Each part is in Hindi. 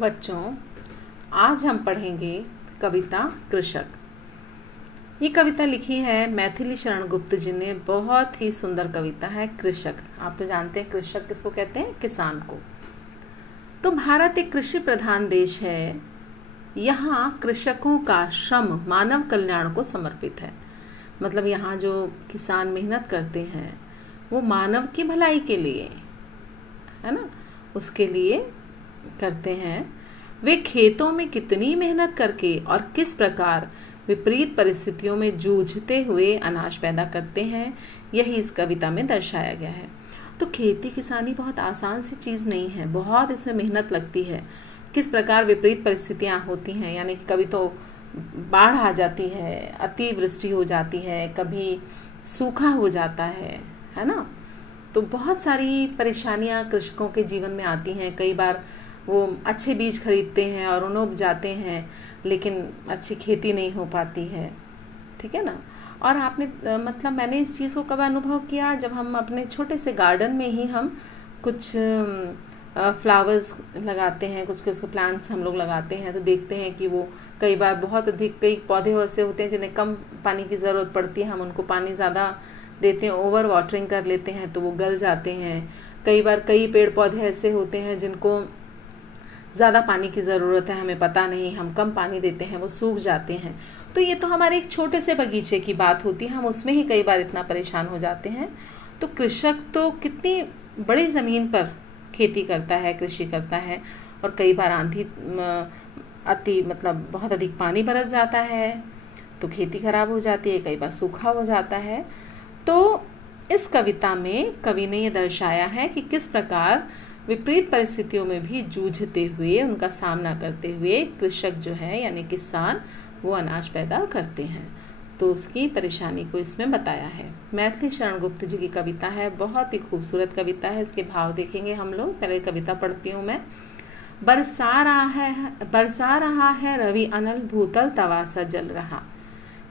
बच्चों, आज हम पढ़ेंगे कविता कृषक। ये कविता लिखी है मैथिली शरण गुप्त जी ने। बहुत ही सुंदर कविता है कृषक। आप तो जानते हैं कृषक किसको कहते हैं, किसान को। तो भारत एक कृषि प्रधान देश है। यहाँ कृषकों का श्रम मानव कल्याण को समर्पित है। मतलब यहाँ जो किसान मेहनत करते हैं वो मानव की भलाई के लिए, है ना, उसके लिए करते हैं। वे खेतों में कितनी मेहनत करके और किस प्रकार विपरीत परिस्थितियों में जूझते हुए अनाज पैदा करते हैं, यही इस कविता में दर्शाया गया है। तो खेती किसानी बहुत आसान सी चीज़ नहीं है, बहुत इसमें मेहनत लगती है। किस प्रकार विपरीत परिस्थितियाँ होती हैं, यानी कि कभी तो बाढ़ आ जाती है, अतिवृष्टि हो जाती है, कभी सूखा हो जाता है ना। तो बहुत सारी परेशानियां कृषकों के जीवन में आती हैं। कई बार वो अच्छे बीज खरीदते हैं और उन्हें उपजाते हैं, लेकिन अच्छी खेती नहीं हो पाती है, ठीक है ना। और आपने मतलब मैंने इस चीज़ को कब अनुभव किया, जब हम अपने छोटे से गार्डन में ही हम कुछ फ्लावर्स लगाते हैं, कुछ प्लांट्स हम लोग लगाते हैं, तो देखते हैं कि वो कई बार बहुत अधिक, कई पौधे ऐसे होते हैं जिन्हें कम पानी की ज़रूरत पड़ती है, हम उनको पानी ज़्यादा देते हैं, ओवर वाटरिंग कर लेते हैं तो वो गल जाते हैं। कई बार कई पेड़ पौधे ऐसे होते हैं जिनको ज़्यादा पानी की ज़रूरत है, हमें पता नहीं, हम कम पानी देते हैं, वो सूख जाते हैं। तो ये तो हमारे एक छोटे से बगीचे की बात होती है, हम उसमें ही कई बार इतना परेशान हो जाते हैं। तो कृषक तो कितनी बड़ी ज़मीन पर खेती करता है, कृषि करता है, और कई बार आंधी मतलब बहुत अधिक पानी बरस जाता है तो खेती खराब हो जाती है, कई बार सूखा हो जाता है। तो इस कविता में कवि ने ये दर्शाया है कि किस प्रकार विपरीत परिस्थितियों में भी जूझते हुए, उनका सामना करते हुए कृषक जो है यानी किसान, वो अनाज पैदा करते हैं। तो उसकी परेशानी को इसमें बताया है। मैथिली शरण गुप्त जी की कविता है, बहुत ही खूबसूरत कविता है। इसके भाव देखेंगे हम लोग। पहले कविता पढ़ती हूँ मैं। बरसा रहा है रवि अनल, भूतल तवासा जल रहा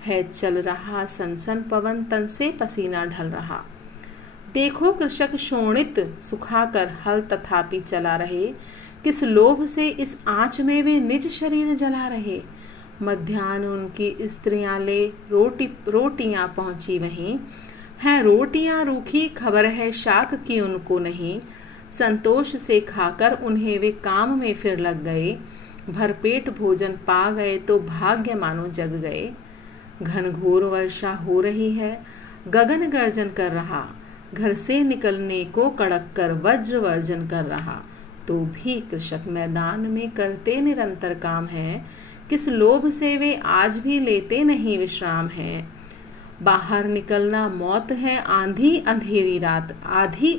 है, चल रहा सनसन पवन, तन से पसीना ढल रहा। देखो कृषक शोणित सुखाकर हल तथापि चला रहे, किस लोभ से इस आँच में वे निज शरीर जला रहे। मध्याह्न उनकी स्त्रियां ले रोटियां पहुंची वहीं, हैं रोटियां रूखी, खबर है शाक की उनको नहीं। संतोष से खाकर उन्हें वे काम में फिर लग गए, भरपेट भोजन पा गए तो भाग्य मानो जग गए। घनघोर वर्षा हो रही है, गगन गर्जन कर रहा, घर से निकलने को कड़क कर वज्र वर्जन कर रहा। तो भी कृषक मैदान में करते निरंतर काम है, किस लोभ से वे आज भी लेते नहीं विश्राम है। बाहर निकलना मौत है, आधी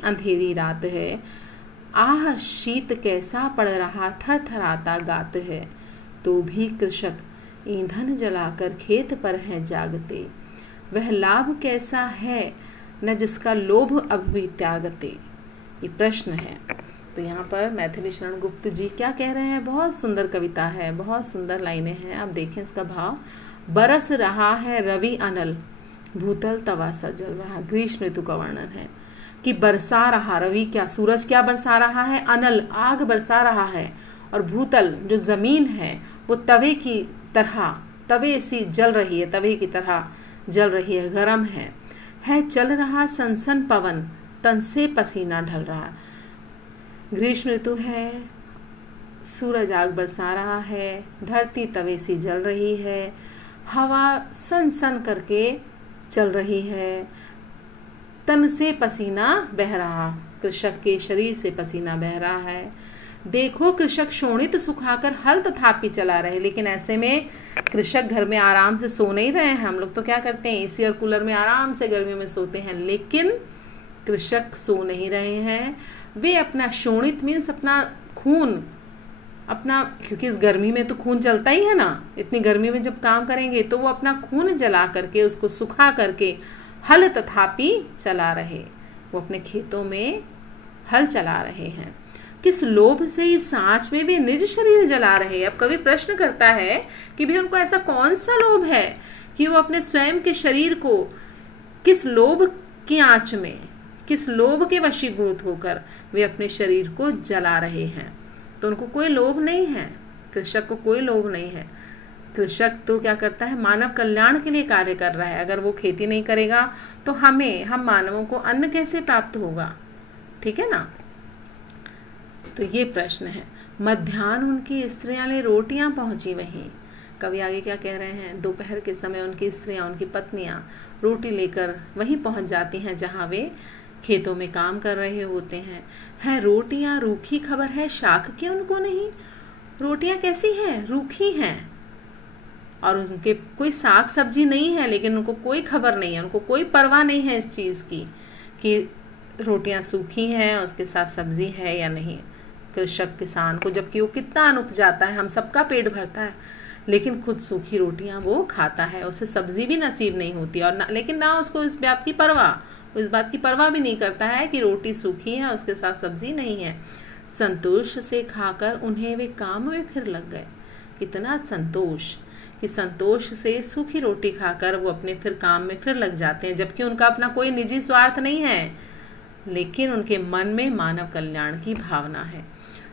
अंधेरी रात है। आह शीत कैसा पड़ रहा, थरथराता गात है। तो भी कृषक ईंधन जलाकर खेत पर है जागते, वह लाभ कैसा है न जिसका लोभ अब भी त्यागते। ये प्रश्न है। तो यहाँ पर मैथिली शरण गुप्त जी क्या कह रहे हैं, बहुत सुंदर कविता है, बहुत सुंदर लाइनें हैं। आप देखें इसका भाव। बरस रहा है रवि अनल, भूतल तवासा जल रहा। ग्रीष्म ऋतु का वर्णन है कि बरसा रहा, रवि क्या, सूरज क्या बरसा रहा है, अनल आग बरसा रहा है, और भूतल जो जमीन है वो तवे की तरह, तवे सी जल रही है, तवे की तरह जल रही है, गर्म है चल रहा सनसन पवन, तन से पसीना ढल रहा। ग्रीष्म ऋतु है, सूरज आग बरसा रहा है, धरती तवे सी जल रही है, हवा सन सन करके चल रही है, तन से पसीना बह रहा, कृषक के शरीर से पसीना बह रहा है। देखो कृषक शोणित सुखाकर हल तथापि चला रहे, लेकिन ऐसे में कृषक घर में आराम से सो नहीं रहे हैं। हम लोग तो क्या करते हैं, एसी और कूलर में आराम से गर्मियों में सोते हैं, लेकिन कृषक सो नहीं रहे हैं। वे अपना शोणित मीन्स अपना खून, अपना, क्योंकि इस गर्मी में तो खून चलता ही है ना, इतनी गर्मी में जब काम करेंगे तो वो अपना खून जला करके, उसको सुखा करके हल तथापि चला रहे, वो अपने खेतों में हल चला रहे हैं। किस लोभ से इस सांच में वे निज शरीर जला रहे। अब कवि प्रश्न करता है कि भी उनको ऐसा कौन सा लोभ है कि वो अपने स्वयं के शरीर को किस लोभ की आंच में, किस लोभ के वशीभूत होकर वे अपने शरीर को जला रहे हैं। तो उनको कोई लोभ नहीं है, कृषक को कोई लोभ नहीं है। कृषक तो क्या करता है, मानव कल्याण के लिए कार्य कर रहा है। अगर वो खेती नहीं करेगा तो हम मानवों को अन्न कैसे प्राप्त होगा, ठीक है ना। तो ये प्रश्न है। मध्याह्न उनकी स्त्रियां ले रोटियां पहुंची वहीं। कवि आगे क्या कह रहे हैं, दोपहर के समय उनकी स्त्रियां, उनकी पत्नियां रोटी लेकर वहीं पहुंच जाती हैं जहां वे खेतों में काम कर रहे होते हैं। है रोटियां रूखी खबर है, शाक के उनको नहीं। रोटियां कैसी हैं, रूखी हैं, और उनके कोई साग सब्जी नहीं है, लेकिन उनको कोई खबर नहीं है, उनको कोई परवाह नहीं है इस चीज की कि रोटियां सूखी हैं, उसके साथ सब्जी है या नहीं। कृषक किसान को, जबकि वो कितना अन्न उपजाता है, हम सबका पेट भरता है, लेकिन खुद सूखी रोटियां वो खाता है, उसे सब्जी भी नसीब नहीं होती, और लेकिन ना उसको इस बात की परवाह, वो इस बात की परवाह भी नहीं करता है कि रोटी सूखी है, उसके साथ सब्जी नहीं है। संतोष से खाकर उन्हें वे काम में फिर लग गए। कितना संतोष, कि संतोष से सूखी रोटी खाकर वो अपने फिर काम में फिर लग जाते हैं, जबकि उनका अपना कोई निजी स्वार्थ नहीं है, लेकिन उनके मन में मानव कल्याण की भावना है।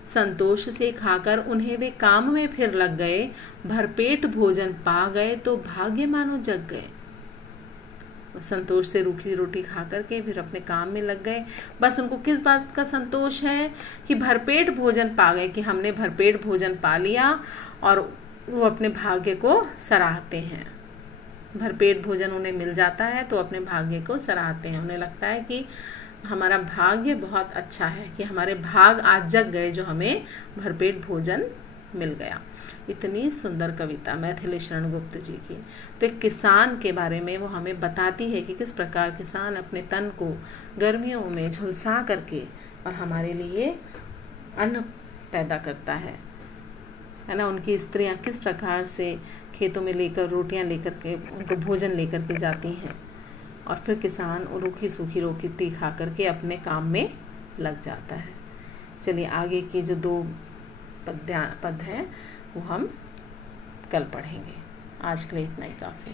संतोष से खाकर उन्हें वे काम में फिर लग गए, भरपेट भोजन पा गए तो भाग्य मानो जग गए। संतोष से रूखी रोटी खा करके फिर अपने काम में लग गए। बस उनको किस बात का संतोष है कि भरपेट भोजन पा गए, कि हमने भरपेट भोजन पा लिया, और वो अपने भाग्य को सराहते हैं। भरपेट भोजन उन्हें मिल जाता है तो अपने भाग्य को सराहते हैं। उन्हें लगता है कि हमारा भाग्य बहुत अच्छा है, कि हमारे भाग आज जग गए जो हमें भरपेट भोजन मिल गया। इतनी सुंदर कविता मैथिली शरण गुप्त जी की। तो एक किसान के बारे में वो हमें बताती है कि किस प्रकार किसान अपने तन को गर्मियों में झुलसा करके और हमारे लिए अन्न पैदा करता है ना। उनकी स्त्रियां किस प्रकार से खेतों में लेकर रोटियां लेकर के उनको भोजन लेकर के जाती हैं, और फिर किसान रूखी सूखी रोटी खा करके अपने काम में लग जाता है। चलिए आगे की जो 2 पद हैं वो हम कल पढ़ेंगे। आज के लिए इतना ही काफ़ी।